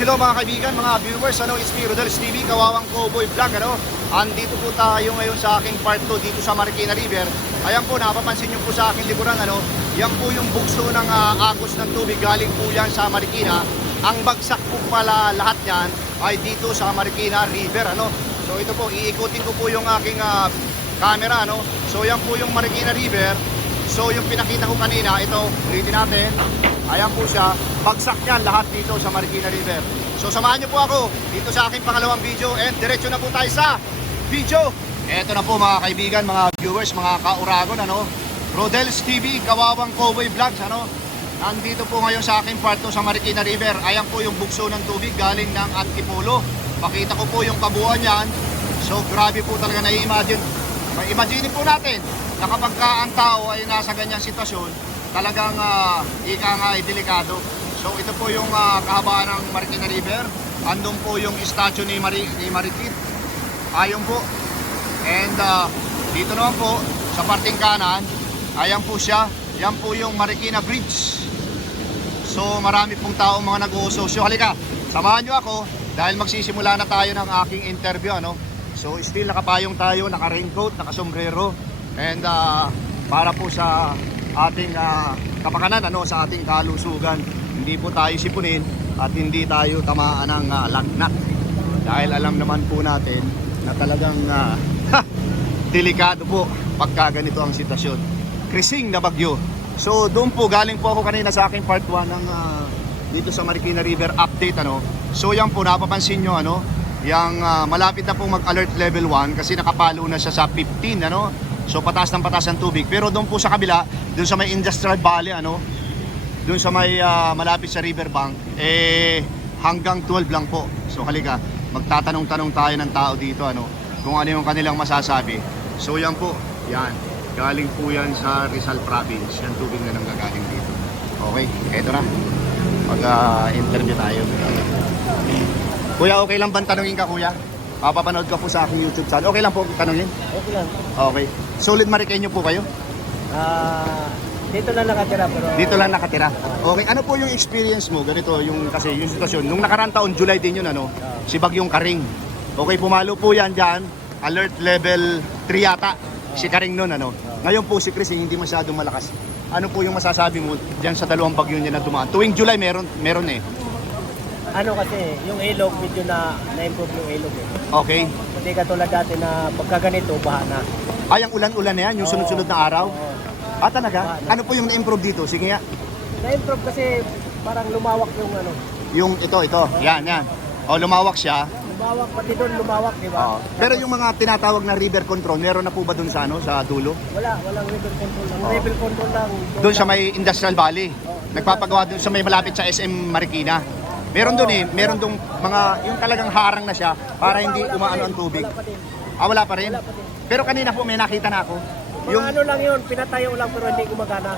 hello mga kaibigan, mga viewers, it's me, Rodel's TV, Kawawang Cowboy Vlog, andito po tayo ngayon sa aking part 2 dito sa Marikina River. Ayan po, napapansin nyo po sa aking liburan, yan po yung bugso ng agos ng tubig, galing po yan sa Marikina. Ang bagsak po pala lahat yan ay dito sa Marikina River, So ito po, iikutin ko po yung aking camera, So yan po yung Marikina River. So yung pinakita ko kanina, ito, ulitin natin. Ayan po siya, bagsak yan lahat dito sa Marikina River. So samahan niyo po ako dito sa aking pangalawang video and diretso na po tayo sa video. Eto na po mga kaibigan, mga viewers, mga kauragon, Rodel's TV, Kawawang Cowboy Vlogs, Nandito po ngayon sa aking part 2 sa Marikina River. Ayan po yung bugso ng tubig galing ng Antipolo. Pakita ko po yung kabuuan yan. So grabe po talaga na-imagine. Imagine po natin na kapag ang tao ay nasa ganyang sitwasyon, talagang ika nga ay delikado. So ito po yung kahabaan ng Marikina River. Andun po yung statue ni Marikit. Ayun po. And dito naman po sa parting kanan, ayan po siya. Yan po yung Marikina Bridge. So marami pong tao mga nag-uusosyo. Halika, samahan nyo ako dahil magsisimula na tayo ng aking interview. So still nakapayong tayo, naka-raincoat, naka-sombrero. And para po sa ating kapakanan, sa ating kalusugan, hindi po tayo sipunin at hindi tayo tamaan ng lagnat. Dahil alam naman po natin na talagang delikado po pagka ganito ang sitwasyon. Krising na bagyo. So doon po, galing po ako kanina sa aking part 1 ng dito sa Marikina River update. So yan po, napapansin nyo, yung malapit na po mag-alert level 1 kasi nakapalo na siya sa 15, So pataas ng pataas ang tubig. Pero doon po sa kabila, doon sa may Industrial Valley, doon sa may malapit sa riverbank, hanggang 12 lang po. So halika, magtatanong-tanong tayo ng tao dito, kung ano yung kanilang masasabi. So yan po, yan. Galing po yan sa Rizal Province. Yan tubig na nanggagaling dito. Okay, eto na. Mag-interview tayo. Kuya, okay lang ba tanungin ka, kuya? Papapanood ka po sa aking YouTube channel. Okay lang po tanungin? Okay lang. Okay. Solid Mariqueño po kayo? Dito lang nakatira pero... Dito lang nakatira. Okay, ano po yung experience mo? Ganito, kasi yung sitwasyon. Nung nakaraang taon, July din yun, si Bagyong Karing. Okay, pumalo po yan dyan. Alert level 3 yata. Si Karing nun, Ngayon po si Chris, hindi masyadong malakas. Ano po yung masasabi mo dyan sa dalawang bagyo niya na dumaan? Tuwing July, meron eh. Ano kasi, yung ilog, medyo na-improve yung ilog eh. Okay. Hindi katulad dati na pagkaganito, baha na. Ay, ang ulan-ulan na yan, yung sunod-sunod na araw? Talaga? Ano po yung na-improve dito? Sige nga. Na-improve kasi parang lumawak yung Yung ito. Yan. Lumawak siya. Lumawak, pati doon lumawak, di ba? Pero yung mga tinatawag na river control, meron na po ba doon sa sa dulo? Walang river control. Ang river control lang. Doon sa may Industrial Valley. Nagpapagawa doon sa may malapit sa SM Marikina. Meron doon meron doon mga yung talagang harang na siya para hindi umaano ang tubig. Wala pa din. Wala pa rin? Wala pa din. Pero kanina po may nakita na ako. Yung ano lang yun, pinatayo lang pero hindi gumagana.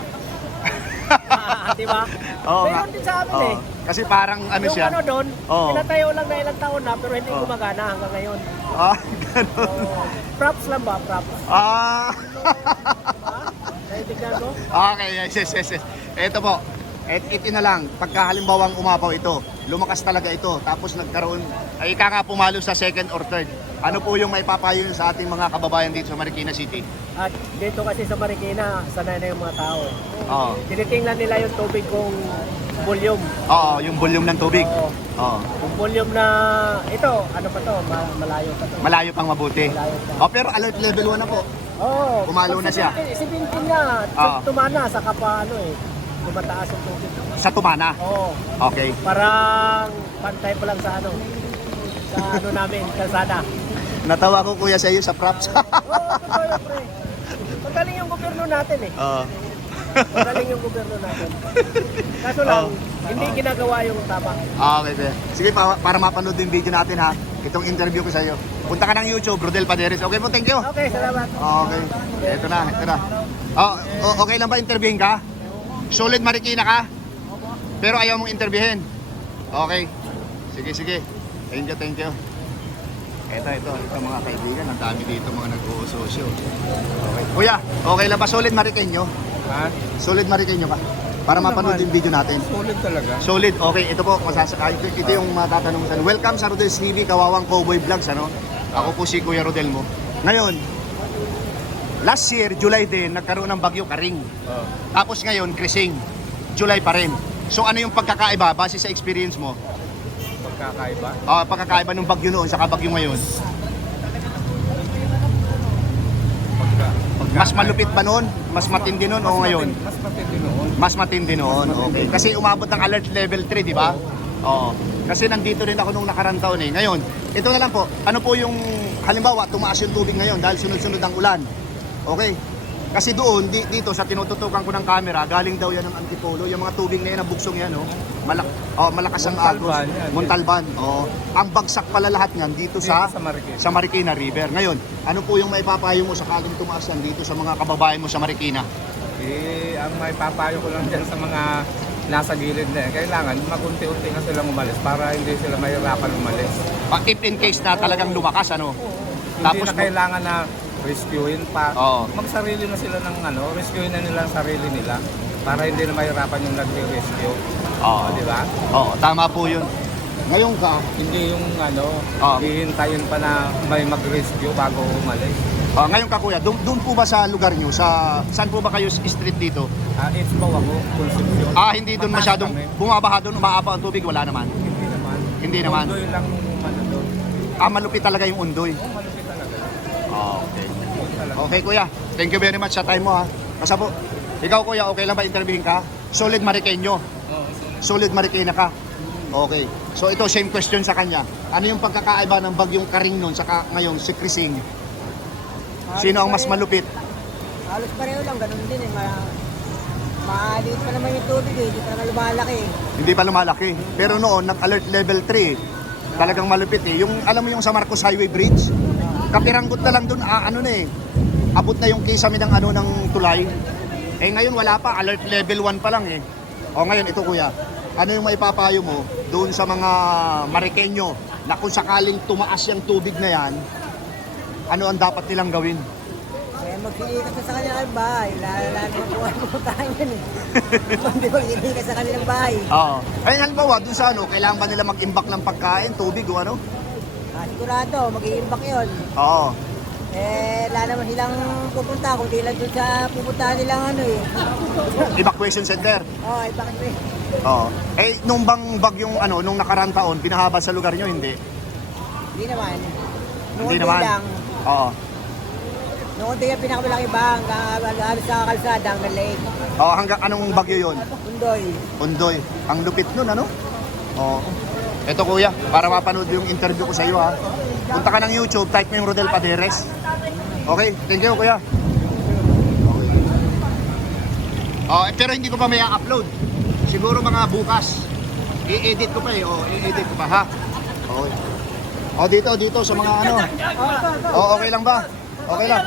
Di ba? Oo nga. Meron din sa amin Kasi parang ano yung siya. Yung doon, Oo. pinatayo lang na ilang taon na pero hindi gumagana hanggang ngayon. Ganun. Props lang ba? Props. Naitignan mo? Okay, yes. Ito po. Ito na lang, pagka halimbawang umapaw ito, lumakas talaga ito, tapos nagkaroon, ay ika nga pumalo sa second or third. Ano po yung may papayo sa ating mga kababayan dito sa Marikina City? At dito kasi sa Marikina, sanay na yung mga tao. Oo. Tinitingnan nila yung tubig kung volume. Oo, yung volume ng tubig. Oo. Kung volume na, ito, ano pa to, malayo pa to. Malayo pang mabuti. Malayo pa. Pero alert level 1 na po. Oo. Pumalo na siya. Si Bintin nga, tumana, saka pa tumataas yung tubig. Sa Tumana? Oo. Okay. Parang pantay pa lang sa namin, kalsada. Natawa ko kuya sa iyo sa props. Oo, totoo yun, pre. Magaling yung gobyerno natin Oo. Magaling yung gobyerno natin. Kaso lang, hindi ginagawa yung tama. Okay, sir. Sige, para mapanood din video natin ha. Itong interview ko sa iyo. Punta ka ng YouTube, Rodel Paderes. Okay po, thank you. Okay, salamat. Okay. Ito na. Okay lang ba interviewin ka? Solid Marikina ka? Pero ayaw mong interviewin. Okay. Sige. Thank you. Ito mga kaibigan, ang dami dito mga nag-uusosyo. Okay. Kuya, okay lang ba solid Marikeño? Ha? Solid Marikeño ka? Para mapanood yung video natin. Solid talaga. Solid. Okay, ito po. Ito yung matatanong sa welcome sa Rodel's TV, Kawawang Cowboy Vlogs. Ano? Ako po si Kuya Rodel mo. Ngayon, last year, July din, nagkaroon ng bagyo Karing. Oh. Tapos ngayon, Krising. July pa rin. So ano yung pagkakaiba base sa experience mo? Pagkakaiba. Pagkakaiba ng bagyo noon sa bagyo ngayon. Mas malupit ba noon? Mas matindi noon o ngayon? Mas matindi noon. Mas matindi noon. Okay. Kasi umabot ng alert level 3, di ba? Oo. Kasi nandito rin ako nung nakarang taon eh. Ngayon, ito na lang po. Ano po yung halimbawa tumaas yung tubig ngayon dahil sunod-sunod ang ulan. Okay? Kasi doon, dito sa tinututukan ko ng camera, galing daw yan ng Antipolo. Yung mga tubig na yan, ang buksong yan, oh. Malakas ang agos. Montalban yan. Montalban. Oh. Ang bagsak pala lahat niyan dito sa Marikina. sa Marikina River. Ngayon, ano po yung maipapayo mo sa kagong tumaas yan dito sa mga kababayan mo sa Marikina? Ang may papayo ko lang dyan sa mga nasa gilid na kailangan magunti-unti na silang umalis para hindi sila mahirapan umalis. If in case na talagang lumakas, ano? Hindi na kailangan na rescuein pa. Oo. Magsarili na sila ng rescuein na nila ang sarili nila para hindi na mahirapan yung nagre-rescue. Oo. Di ba? Oo, tama po yun. Ngayon ka, Hindi yung Oo. hihintayin pa na may mag-rescue bago umalis. ngayon ka kuya, doon po ba sa lugar nyo? Saan po ba kayo street dito? It's po ako, Concepcion. Hindi doon Mataas masyadong kami. bumabaha doon, umaapaw ang tubig, wala naman. Hindi naman. Hindi naman. Undoy lang yung doon. Malupit talaga yung undoy. Malupit talaga. Okay. Talaga. Okay kuya, thank you very much sa time mo ha. Basta po, ikaw kuya, okay lang ba interviewin ka? Solid Mariqueño. Solid Marikina ka. Okay. So ito, same question sa kanya. Ano yung pagkakaiba ng bagyong Karing noon saka ngayon si Krising? Sino ang mas malupit? Halos pareho lang, ganun din eh. Maliit pa naman yung tubig eh, hindi pa naman lumalaki eh. Hindi pa lumalaki. Pero noon, nag-alert level 3. Talagang malupit eh. Yung, alam mo yung sa Marcos Highway Bridge? Kapiranggot na lang doon, abot na yung kisame ng ng tulay. Ngayon wala pa, alert level 1 pa lang eh. Ngayon, ito kuya, ano yung maipapayo mo doon sa mga Mariqueño na kung sakaling tumaas yung tubig na yan, ano ang dapat nilang gawin? Kaya magsilikas na sa kanilang bahay, lalo naman kung ano putahan yan eh. Hindi magsilikas sa kanilang bahay. Oo. Halimbawa, doon sa kailangan ba nila mag-imbak ng pagkain, tubig o ano? Sigurado, mag-iimbak yun. Oo. Wala naman silang pupunta, kung di lang doon sa pupuntahan nilang Evacuation center. bakit ba? Oo. Nung bang bagyong nung nakarang taon, pinahaba sa lugar nyo, hindi? Hindi naman. Hindi naman. Lang, Oo. noon din yung pinakamalaki ba, hanggang sa kalsada, hanggang lake. Hanggang anong bagyo yon? Undoy. Undoy. Ang lupit nun, ano? Oo. Eto kuya, para mapanood yung interview ko sa iyo ha. Punta ka ng YouTube, type mo yung Rodel Paderes. Okay, thank you kuya. Pero hindi ko pa may upload. Siguro mga bukas. I-edit ko pa i-edit ko pa ha. Okay. Dito sa mga okay lang ba? Okay lang.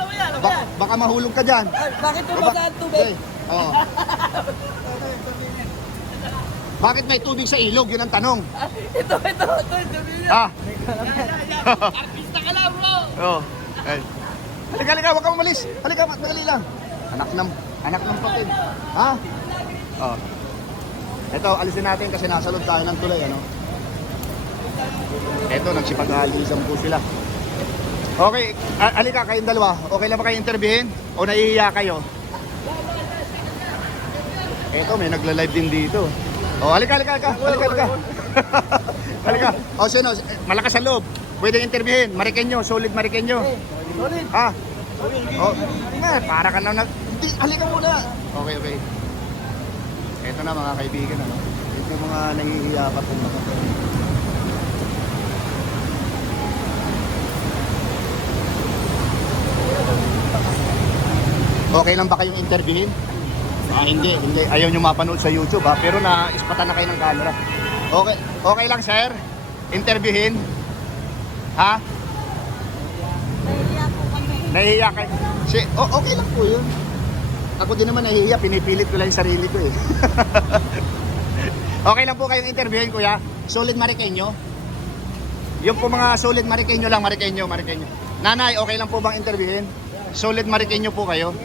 Baka mahulog ka dyan. Bakit tumagaan tubig? Oo. Bakit may tubig sa ilog? Yun ang tanong. Ito. Artista ka lang, bro. Oo. Halika, huwag kang umalis. Halika, madali lang. Anak ng papel. Ha? Oo. Ito, alisin natin kasi nasa loob tayo ng tulay, ano? Ito, nagsipag-aalisan po sila. Okay, halika kayong dalawa. Okay lang ba kayo interviewin? O naiiya kayo? Ito, may nagla-live din dito. Halika. Halika. Sino? Malakas ang loob. Pwede interviewin. Mariqueño, solid Mariqueño. Solid. Ha? Para ka na halika muna. Okay. Ito na mga kaibigan, ano? Ito yung mga nangihiya pa itong mga. Okay lang ba kayong interviewin? Hindi. Ayaw nyo mapanood sa YouTube ha. Pero naispatan na kayo ng camera. Okay lang sir. Interviewin. Ha? Nahihiya kayo. Okay lang po yun. Ako din naman nahihiya. Pinipilit ko lang yung sarili ko eh. Okay lang po kayong interviewin kuya. Solid Mariqueño. Yung po mga solid Mariqueño lang. Mariqueño. Nanay, okay lang po bang interviewin? Solid Mariqueño po kayo?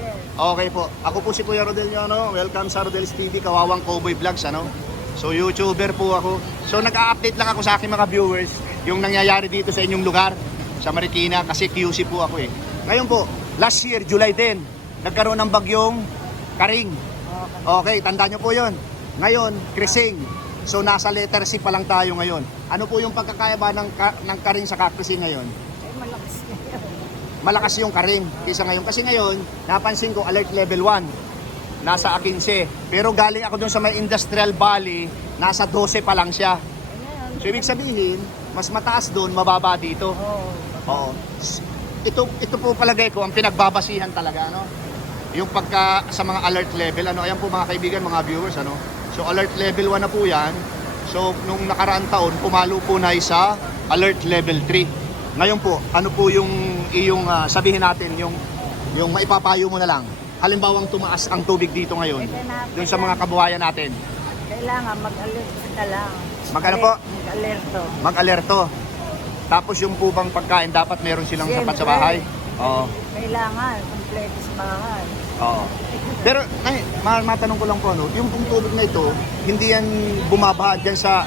Okay po. Ako po si Kuya Rodel nyo, ano? Welcome sa Rodel's TV, Kawawang Cowboy Vlogs, ano? So, YouTuber po ako. So, nag-a-update lang ako sa aking mga viewers yung nangyayari dito sa inyong lugar, sa Marikina, kasi QC po ako eh. Ngayon po, last year, July 10, nagkaroon ng bagyong Karing. Okay, tandaan nyo po yun. Ngayon, Krising. So, nasa letter C pa lang tayo ngayon. Ano po yung pagkakaiba ng Karing sa Krising ngayon? Eh, malakas na yan. Malakas yung Karing kaysa ngayon. Kasi ngayon, napansin ko alert level 1. Nasa 15. Pero galing ako dun sa may Industrial Valley, nasa 12 pa lang siya. So ibig sabihin, mas mataas dun, mababa dito. Oo. Ito po palagay ko ang pinagbabasihan talaga, ano? Yung pagka sa mga alert level, ano? Ayan po mga kaibigan, mga viewers, ano? So alert level 1 na po yan. So nung nakaraang taon, pumalo po na sa alert level 3. Ngayon po, ano po yung iyong sabihin natin, yung maipapayo mo na lang. Halimbawang tumaas ang tubig dito ngayon, dun sa mga kabuhayan natin. Kailangan mag-alert ka lang. Mag-ano po? Mag-alerto. Mag-alerto. Tapos yung po bang pagkain, dapat meron silang sapat sa bahay? Oo. Kailangan, kompleto sa bahay. Oo. Pero, ay, matanong ko lang po, ano, yung pong tubig na ito, hindi yan bumabaha dyan sa,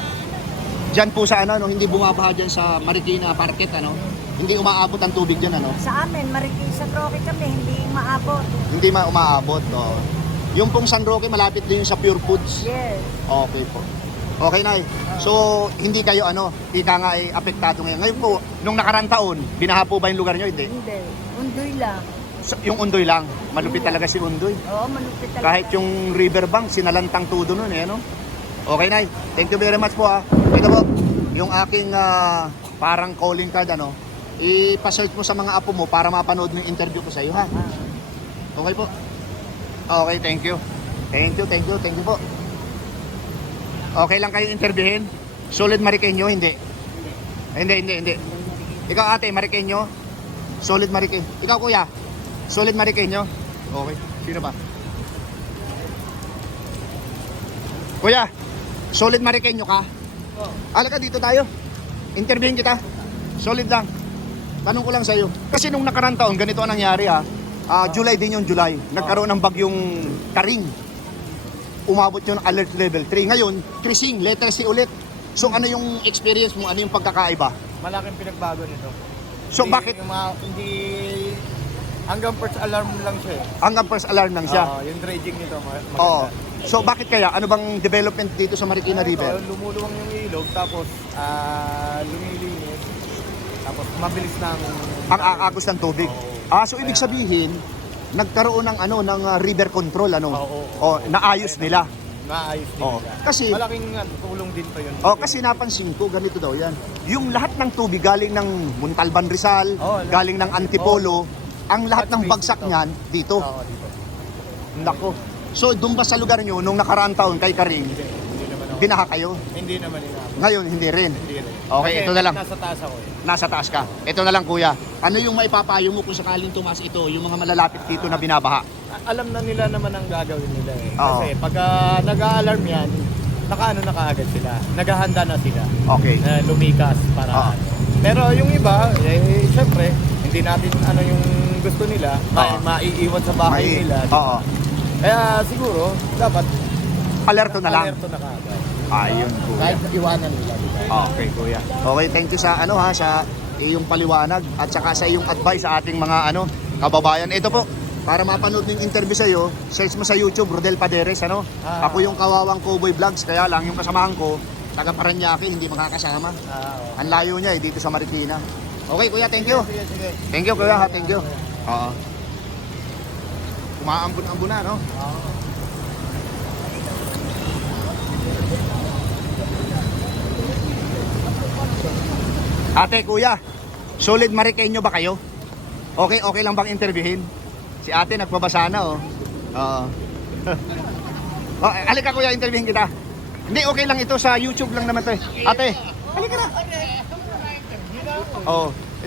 dyan po sa ano, hindi bumabaha dyan sa Marikina Market, ano? Hindi umaabot ang tubig dyan, ano? Sa amin, Marikina Roque kami, hindi maabot. Hindi umaabot, oo. Yung pong San Roque, malapit din yung sa Pure Foods. Yes. Okay po. Okay, Nay. So, hindi kayo, ika nga ay apektado ngayon. Ngayon po, nung nakarang taon, binaha po ba yung lugar nyo? Hindi. Hindi. Undoy lang. Yung Undoy lang. Malupit talaga si Undoy. Oo, malupit talaga. Kahit yung riverbank, sinalantang tudo nun, ano? Okay, Nay. Thank you very much po, Ito po, yung aking parang calling card, ipa-search mo sa mga apo mo para mapanood mo yung interview ko sa iyo, ha? Okay po. Okay, thank you. Thank you po. Okay lang kayo interviewin? Solid Mariqueño, hindi? Hindi. Ikaw ate, Mariqueño? Solid Mariqueño. Ikaw kuya? Solid Mariqueño? Okay. Sino ba? Kuya, solid Mariqueño ka? Halika dito tayo. Interviewin kita. Solid lang. Tanong ko lang sa'yo. Kasi nung nakarang taon, ganito ang nangyari ha. July din yung July. Nagkaroon ng bagyong Karing. Umabot yung alert level 3. Ngayon, Krising, letter C ulit. So ano yung experience mo? Ano yung pagkakaiba? Malaking pinagbago nito. So bakit? Hindi hanggang first alarm lang siya. Hanggang first alarm lang siya. Yung dredging nito maganda. Oo. So bakit kaya? Ano bang development dito sa Marikina River? Lumuluwang yung ilog, tapos lumilinis. Tapos mabilis na Ang agos ng tubig. So ibig sabihin, nagkaroon ng ng river control naayos nila. naayos din nila. Kasi Malaking tulong din pa yun. kasi napansin ko ganito daw 'yan. Yung lahat ng tubig galing ng Montalban Rizal, galing ng Antipolo, ang lahat ng bagsak niyan dito. Oo, dito. Nako. So doon ba sa lugar nyo nung nakaraang taon kay Karing, Hindi naman ako. binaha kayo? Hindi naman nila. Ngayon hindi rin. Hindi rin. Okay, Kasi ito na lang. Nasa taas ako eh. Nasa taas ka. Ito na lang kuya. Ano yung maipapayo mo kung sakaling tumaas ito, yung mga malalapit dito na binabaha? Alam na nila naman ang gagawin nila eh. Oo. Kasi pagka nag-a-alarm yan, nakaano na kaagad sila. Naghahanda na sila. Okay. Na lumikas para Oo. Pero yung iba, syempre, hindi natin ano yung gusto nila, Oo. maiiwan sa bahay nila. Oo. Kaya siguro, dapat Alerto na lang. alerto na kaagad. Ayun kuya. Kahit iwanan nila. Okay kuya. Okay, thank you sa sa iyong paliwanag at saka sa iyong advice sa ating mga kababayan. Ito po, para mapanood ng interview sa iyo, search mo sa YouTube Rodel Paderes Ako yung Kawawang Cowboy Vlogs, kaya lang yung kasamahan ko taga Paranaque, hindi makakasama. Ang layo niya dito sa Marikina. Okay kuya, thank you. Sige. Thank you kuya, thank you. Oo. Umaambun-ambun na, no? Ate, kuya, solid Mariqueño ba kayo? Okay lang bang interviewin? Si ate nagpabasa na, Oo. Halika kuya, interviewin kita. Hindi, okay lang ito sa YouTube lang naman to. Ate, halika na.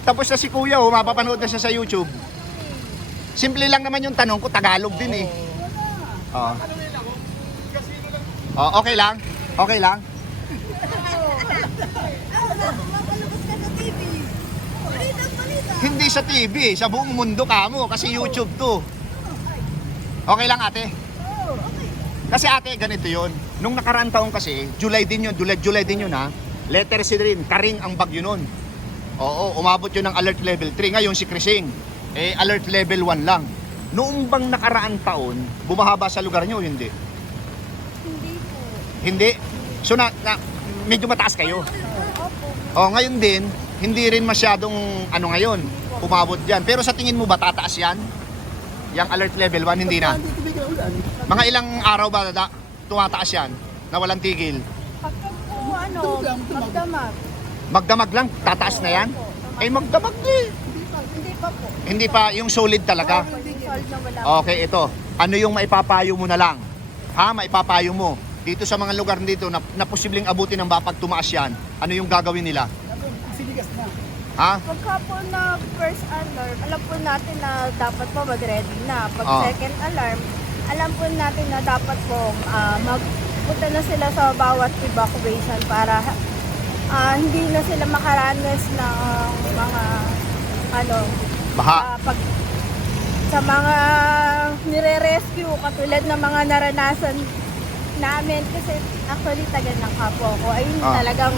Tapos na si kuya, mapapanood na siya sa YouTube. Simple lang naman yung tanong ko, Tagalog din eh. Okay lang? Okay lang? Hindi sa TV, sa buong mundo kamo kasi YouTube to. Okay lang ate? Kasi ate, ganito yun. Nung nakaraang taon kasi, July din yun ha. Letter C rin, Karing ang bagyo nun. Oo, umabot yun ng alert level 3. Ngayon si Krising, alert level 1 lang. Noong bang nakaraang taon, bumahaba sa lugar nyo, hindi? Hindi po. Hindi? So medyo mataas kayo? Opo. Ngayon din, hindi rin masyadong ngayon, umabot dyan. Pero sa tingin mo ba tataas yan? Yung alert level 1, hindi na? Mga ilang araw ba tumataas yan na walang tigil? Pagka po magdamag. Magdamag lang, tataas na yan? Magdamag eh. Hindi pa po. Hindi pa yung solid talaga. Hindi solid na wala. Okay, ito. Ano yung maipapayo mo na lang? Maipapayo mo. Dito sa mga lugar dito na posibleng abutin ng pag tumaas yan, ano yung gagawin nila? Pagka po na first alarm, alam po natin na dapat po mag-ready na. Pag second alarm, alam po natin na dapat po magpunta na sila sa bawat evacuation para hindi na sila makaranas ng mga Baha. pag sa mga nire-rescue katulad ng mga naranasan namin kasi actually taga ng kapo ko ay talagang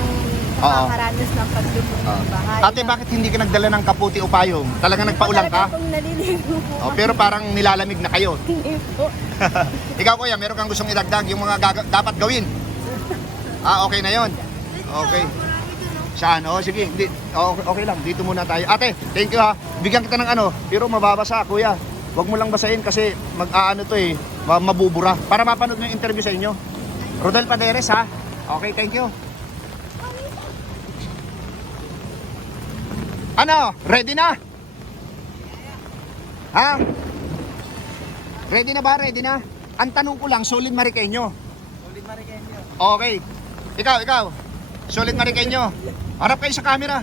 nakakaranas ng paglubog ng bahay. Ate, bakit hindi ka nagdala ng kaputi o payong? Talagang nagpaulang ka? Talagang naliligo po. Pero parang nilalamig na kayo. Hindi po. Ikaw kuya, meron kang gustong idagdag yung mga dapat gawin? Okay na yon. Okay. Saan? Sige. Okay lang. Dito muna tayo. Ate, thank you ha. Bigyan kita ng pero mababasa kuya. Huwag mo lang basahin kasi mabubura. Para mapanood mo yung interview sa inyo. Rodel Paderes ha. Okay, thank you. Ready na? Ha? Ready na ba? Ready na? Ang tanong ko lang, solid Mariqueño. Solid Mariqueño. Okay. Ikaw. Solid Mariqueño. Harap kayo sa camera.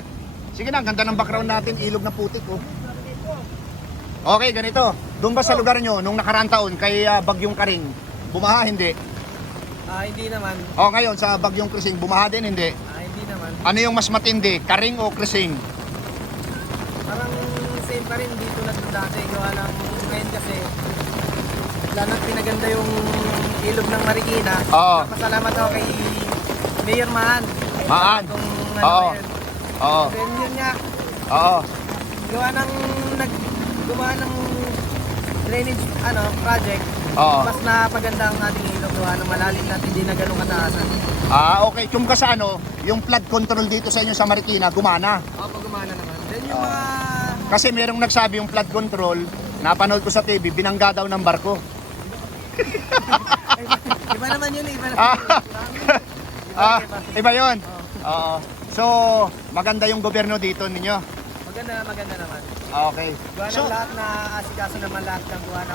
Sige na, ang ganda ng background natin, ilog na putik oh. Okay, ganito. Doon ba sa lugar nyo, nung nakaraang taon, kay Bagyong Karing, bumaha, hindi? Hindi naman. Ngayon, sa Bagyong Krising, bumaha din, hindi? Hindi naman. Ano yung mas matindi, Karing o Krising? Parang same pa rin dito na dati. Gawa ng ngayon kasi lalo't pinaganda yung ilog ng Marikina. Oo. Napasalamat ako kay Mayor Maan. Maan? Oo. Oo. Then yun nga, Oo. gawa ng drainage project. Oo. Mas napaganda ang ating ilog. Gawa ng malalim at hindi na ganun kataasan. Okay. Kung sa yung flood control dito sa inyo sa Marikina, gumana. Opo, gumana naman. Then yung mga... Kasi merong nagsabi yung flood control, napanood ko sa TV, binangga daw ng barko. Iba naman yun, iba naman. Iba yun. Oo. So, maganda yung gobyerno dito ninyo. Maganda naman. Okay. Gawa So, ng lahat na asikaso naman lahat ng gawa ng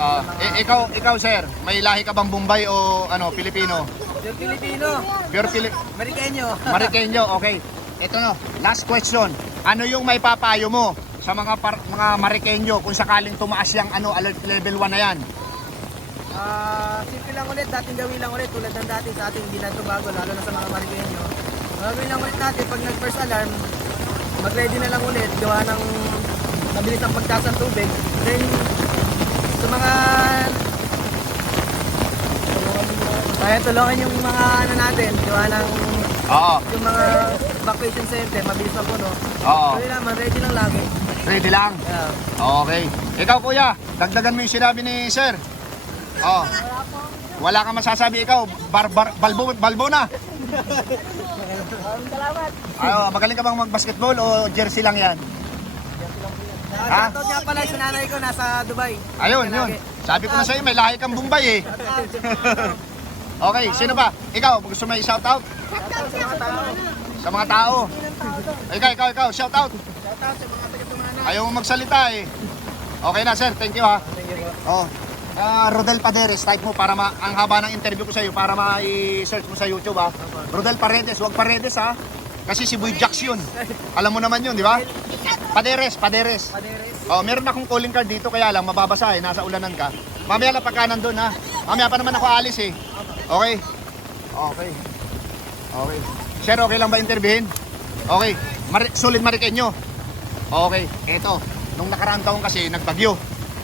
mga... ikaw sir, may lahi ka bang Bombay o Pilipino? Yung Pilipino, Pure Mariqueño. Mariqueño, okay. Ito no, last question. Ano yung may papayo mo sa mga Mariqueño kung sakaling tumaas yung alert level 1 na yan? Simple lang ulit, dating gawin lang ulit tulad ng dati sa ating hindi na ito bago, lalo na sa mga Mariqueño. Gawin lang ulit natin, pag nag-first alarm, mag-ready na lang ulit, gawa ng mabilis ang pagtaas ng tubig. Then, sa mga... Kaya tulungan yung mga natin, gawa ng Oo. yung mga evacuation center, mabilis na puno. Oo. Gawin naman, ready lang lagi. Ready lang. Yeah. Okay. Ikaw kuya, dagdagan mo yung sinabi ni sir. Oh. Wala kang masasabi ikaw, balbo na. Salamat. Magaling ka bang mag-basketball o jersey lang yan? Shoutout nga pala sa nanay ko, nasa Dubai. Ayun, yun. Sabi ko na sa'yo, may lahi kang Bombay eh. Okay, sino ba? Ikaw, gusto mo i-shoutout? Sa mga tao. Ikaw, shoutout. Shoutout sa mga taga-tumana. Ayaw mo magsalita eh. Okay na sir, thank you ha. Oh. Rodel Paderes, type mo para ang haba ng interview ko sa iyo para ma-search mo sa YouTube ha. Rodel Paredes, wag Paredes ha. Kasi si Boy Jax yun. Alam mo naman yun, di ba? Paderes. Paderes. Oh, meron akong calling card dito kaya lang mababasa eh, nasa ulanan ka. Mamaya lang pagka nandun ha. Mamaya pa naman ako alis eh. Okay. Sir, okay lang ba interviewin? Okay. Solid Mariqueño. Okay, eto. Nung nakaraang taon kasi nagbagyo.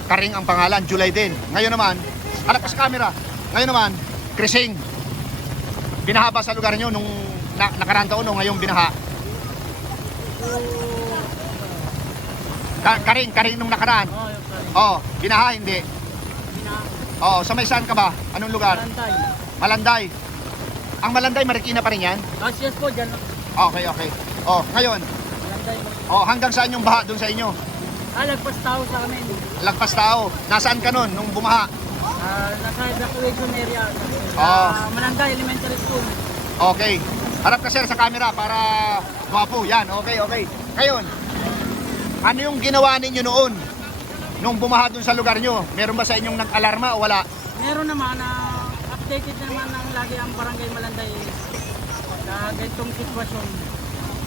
Karing ang pangalan, July din. Ngayon naman, Harap ka sa camera. Ngayon naman, Krising. Binaha ba sa lugar nyo nung nakaraan taon o ngayong binaha? Karing nung nakaraan. Oh, binaha hindi. Oh, sa may saan ka ba? Anong lugar? Malanday. Ang Malanday, Marikina pa rin yan? Yes po, dyan. Okay. Oh, ngayon. Oh, hanggang saan yung baha doon sa inyo? Lagpas tao sa amin. Lagpas tao. Nasaan ka nun nung bumaha? Nasa evacuation area. Oh. Malanday Elementary School. Okay. Harap ka sir sa camera para gwapo. Yan, okay. Ngayon, ano yung ginawa ninyo noon? Nung bumaha dun sa lugar nyo? Meron ba sa inyong nag-alarma o wala? Meron naman na updated naman ng lagi ang Barangay Malanday sa ganitong sitwasyon.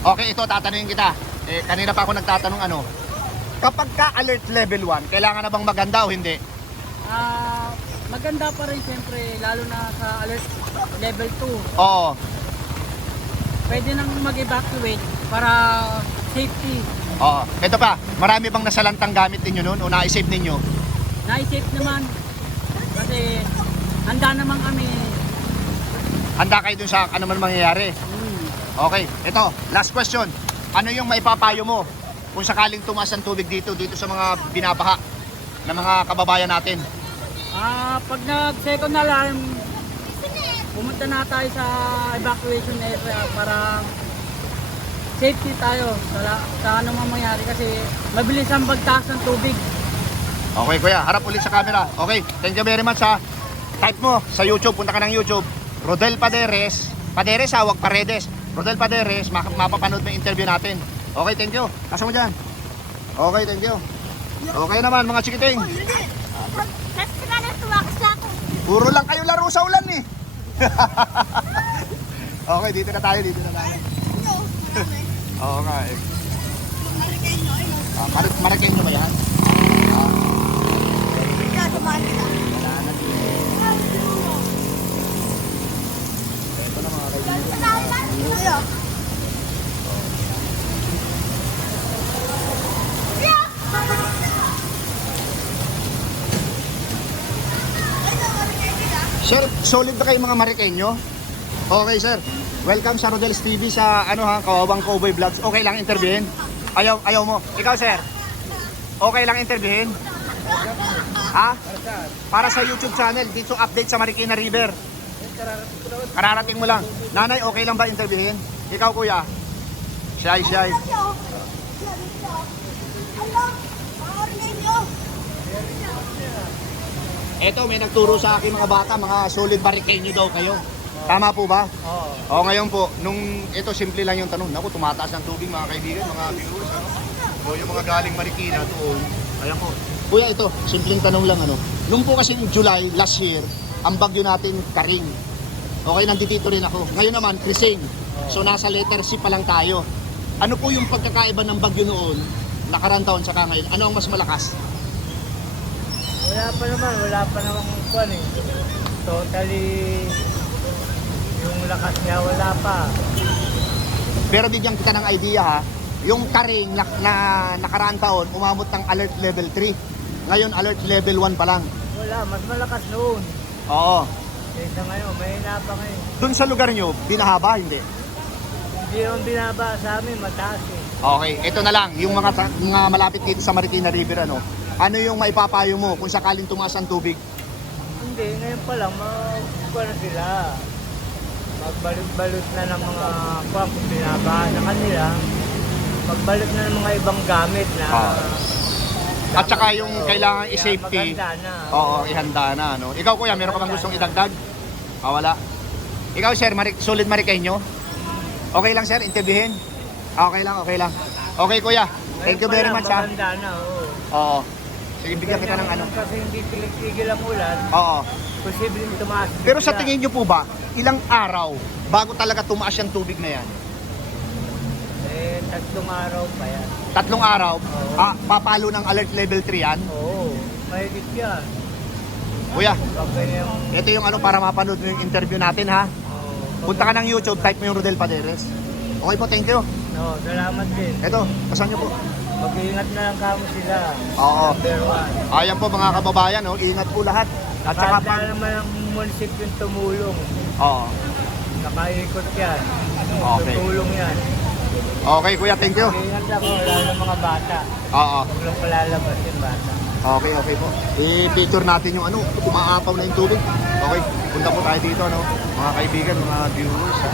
Okay, ito tatanungin kita. Kanina pa ako nagtatanong ano. Kapag ka alert level 1, kailangan na bang maganda o hindi? Maganda pa rin siyempre, lalo na sa alert level 2. Oo. Pwede nang mag-evacuate para safety. Oo. Ito pa, marami bang nasalantang gamit ninyo noon o na-save ninyo? Na-safe naman. Kasi handa naman kami. Handa kayo dun sa ano man mangyayari? Okay, ito, last question. Ano yung maipapayo mo kung sakaling tumaas ang tubig dito sa mga binabaha ng mga kababayan natin? Pag nag-second alarm, pumunta na tayo sa evacuation area para safety tayo sa anong mangyari kasi mabilis ang pagtaas ng tubig. Okay kuya, harap ulit sa camera. Okay, thank you very much ha. Type mo sa YouTube, punta ka ng YouTube. Rodel Paderes. Paderes ha, wag Paredes. Rodel Paderes, mapapanood mo yung interview natin. Okay, thank you. Kasa mo dyan. Okay, thank you. Okay naman mga chikiting. Puro lang kayo laro sa ulan eh. Okay, dito na tayo. Oo nga eh. Marikeno ba yan? Sir, solid na kayo mga Marikenyo? Okay sir, welcome sa Rodel's TV sa Kawawang Cowboy Vlogs. Okay lang interviewin? Ayaw mo? Ikaw sir, okay lang interviewin? Ha? Para sa YouTube channel, dito update sa Marikina River. Kararating mo lang. Nanay, okay lang ba interviewin? Ikaw kuya? Shy. Eto, may nagturo sa akin mga bata, mga solid Marikenyo daw kayo. Tama po ba? Oo. Ngayon po, ito simple lang yung tanong. Naku, tumataas ng tubig mga kaibigan, mga viewers. O yung mga galing Marikina doon. Ayan po. Kuya, ito, simpleng tanong lang Nung po kasi July last year, ang bagyo natin Karing. Okay, nandito rin ako. Ngayon naman, Krising. So nasa letter C pa lang tayo. Ano po yung pagkakaiba ng bagyo noon, nakarang taon saka ngayon? Ano ang mas malakas? Wala pa naman kuwan eh. Totally, yung lakas niya wala pa. Pero bigyan kita ng idea ha, yung Karing na nakaraang taon, umabot ng alert level 3. Ngayon, alert level 1 pa lang. Wala, mas malakas noon. Oo. Kaysa ngayon, may pa ngayon. Doon sa lugar nyo, binahaba, hindi? Hindi yung binaba sa amin, mataas eh. Okay, ito na lang, yung mga malapit dito sa Marikina River, ano yung maipapayo mo kung sakaling tumaas ang tubig? Hindi, ngayon pa lang, na sila. Magbalot-balot na ng mga kung binabahan na kanila. Magbalot na ng mga ibang gamit na... At saka yung kailangan i-safety. Maganda na. Oo, ihanda na. Ikaw kuya, meron ka bang gustong idagdag? Wala. Ikaw sir, solid Marikenyo? Okay lang sir, interviewin? Okay lang. Okay kuya, thank you very much ha. Maganda na, Oo. Sige, bigyan kita ng Kasi hindi piligtigil ang ulan, Oo. posibleng tumaas. Pero sa tingin nyo po ba, ilang araw bago talaga tumaas yung tubig na yan? 3 araw pa yan. 3 araw? Papalo ng alert level 3 yan? Oo, mahigit yan. Kuya, Pag yung... ito yung para mapanood mo yung interview natin ha. Punta ka ng YouTube, type mo yung Rodel Paderes. Okay po, thank you. No, salamat din. Ito, kasan nyo po? Mag-iingat na lang kamo sila. Oo. Number 1. Ayan po mga kababayan, ingat po lahat. At saka Kahit naman ang munisip yung tumulong. Oo. Nakaikot yan. Okay. Tutulong yan. Okay, kuya, thank you. Ingat ako, lalo ng mga bata. Oo. Huwag lang palalabas yung bata. Okay, okay po. I-picture natin yung ano, umaapaw na yung tubig. Okay, punta po tayo dito, no? Mga kaibigan, mga viewers, ha?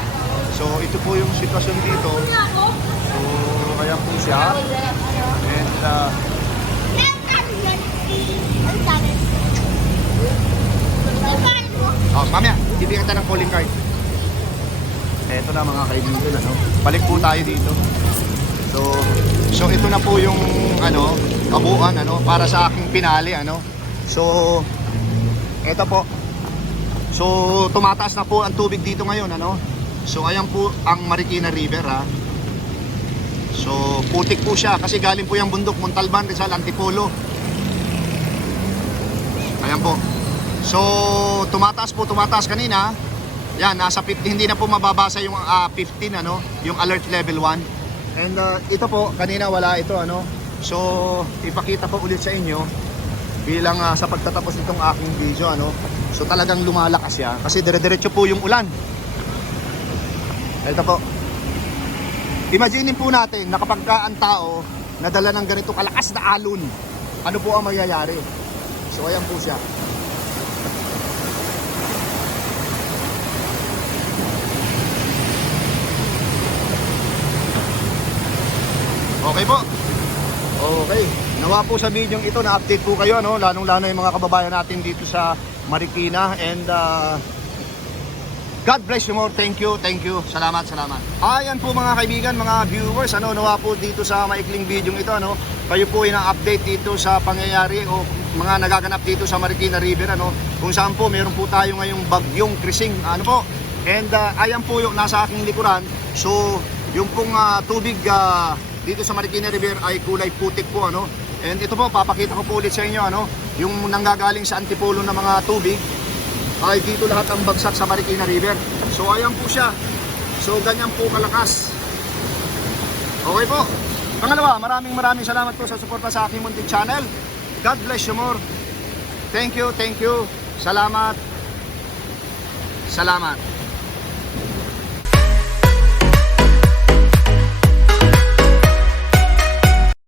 So, ito po yung sitwasyon dito. So, kaya po siya. And, oh, mamaya, bibigyan kita ng calling card. Eto na mga kaibigan, ano? Balik po tayo dito. So ito na po yung ano, kabuuan ano para sa aking pinali ano. So ito po. So tumataas na po ang tubig dito ngayon ano. So ayan po ang Marikina River ha. So putik po siya kasi galing po yung bundok Montalban, Rizal, Antipolo. Ayan po. So tumataas kanina. Yan, nasa 50, hindi na po mababasa yung 15 ano, yung alert level 1. And ito po, kanina wala ito ano. So, ipakita ko ulit sa inyo bilang sa pagtatapos nitong aking video ano. So, talagang lumalakas siya kasi dire-diretso po yung ulan. Ito po. Imagine po natin na kapag ang tao nadala ng ganito kalakas na alon, ano po ang mangyayari? So, ayan po siya. Okay po. Okay. Nawa po sa video ito na update po kayo no, lalong-lalo yung mga kababayan natin dito sa Marikina and God bless you more. Thank you. Salamat. Ayan po mga kaibigan, mga viewers, ano nawa po dito sa maikling video ito ano. Kayo po ina-update dito sa pangyayari o mga nagaganap dito sa Marikina River ano. Kung saan po meron po tayo ngayong bagyong Krising ano po. And ayan po yung nasa aking likuran. So yung pong tubig dito sa Marikina River ay kulay putik po ano. And ito po papakita ko po ulit sa inyo ano, yung nanggagaling sa Antipolo na mga tubig ay dito lahat ang bagsak sa Marikina River. So ayan po siya. So ganyan po kalakas. Okay po. Pangalawa, maraming salamat po sa suporta sa aking munting channel. God bless you more. Thank you. Salamat.